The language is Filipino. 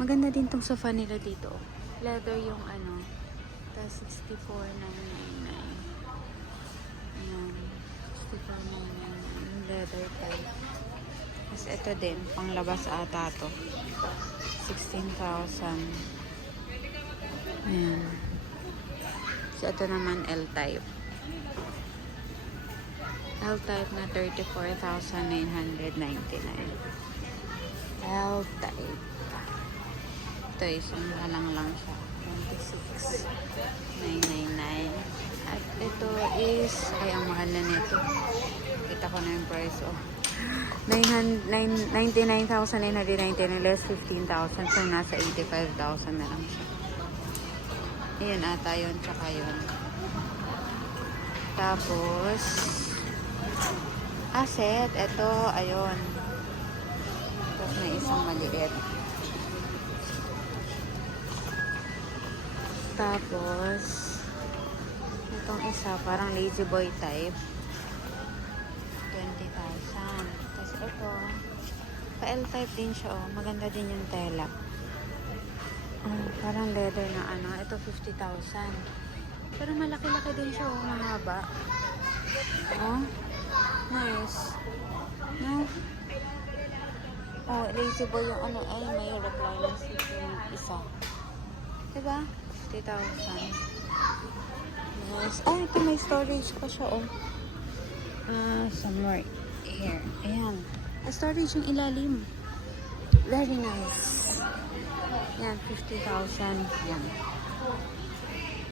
Maganda din tong sofa nila dito. Leather yung ano. Tapos 64,999. Ayan. 64,999. Leather type. Tapos ito din. Panglabas ata to. 16,000. Ayan. So ito naman L-type. L-type na 34,999. L-type. Ito isang lang siya. 26,999. At ito is, ay ang mahal na nito. Kita ko na yung price. Oh. 99,999 less 15,000. So nasa 85,000 na lang siya. Ayan ata yun. Tsaka yun. Tapos asset. Ito. Ayun. Tapos may isang maliit. Tapos, itong isa, parang lazy boy type. 20,000. Tapos ito, pa-L type din siya, oh. Maganda din yung tela. Parang leather na ano. Ito, 50,000. Pero malaki-laki din siya, oh. Mahaba. Oh, nice. No? Oh, lazy boy yung ano. Ay, may recliner seat yung isa. Diba? 50,000. Yes. Ay, ito may storage pa siya, oh. Somewhere here. Ayan. Storage yung ilalim. Very nice. Ayan, 50,000. Ayan.